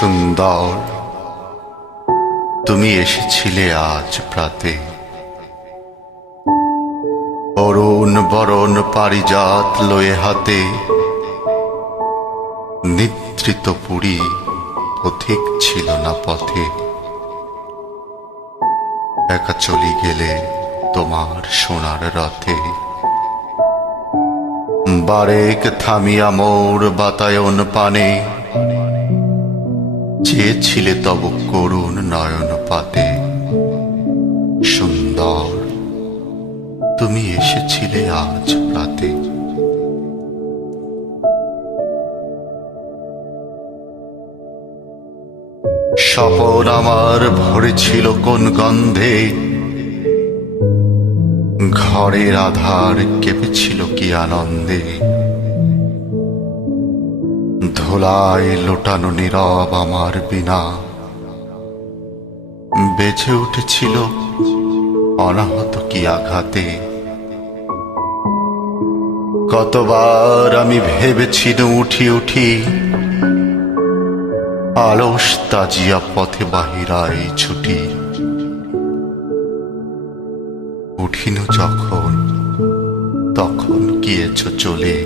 সুন্দর, তুমি এসেছিলে আজ প্রাতে। অরুণ বরণ পারিজাত লয়ে হাতে, নিদ্রিত পুরী পথিক ছিল না পথে। একা চলি গেলে তোমার সোনার রথে, বারেক থামিয়া মোর বাতায়ন পানে, চেয়েছিলে তব করুণ নয়ন পাতে। সুন্দর, তুমি এসেছিলে আজ প্রাতে। স্বপন আমার ভরেছিল কোন গন্ধে, ঘরের আধার কেঁপেছিল কি আনন্দে। ধোলায় লোটানো নীরব আমার বিনা, বেঁচে উঠেছিল অনাহত কি আঘাতে। কতবার আমি ভেবেছি উঠি উঠি, আলস তাজিয়া পথে বাহিরাই ছুটি। উঠিন যখন তখন গিয়েছ চলে,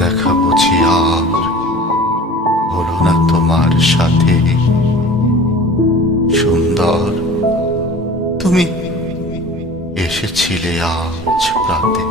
দেখা বুঝি আর হলো না তোমার সাথে। সুন্দর, তুমি এসেছিলে আজ প্রাতে।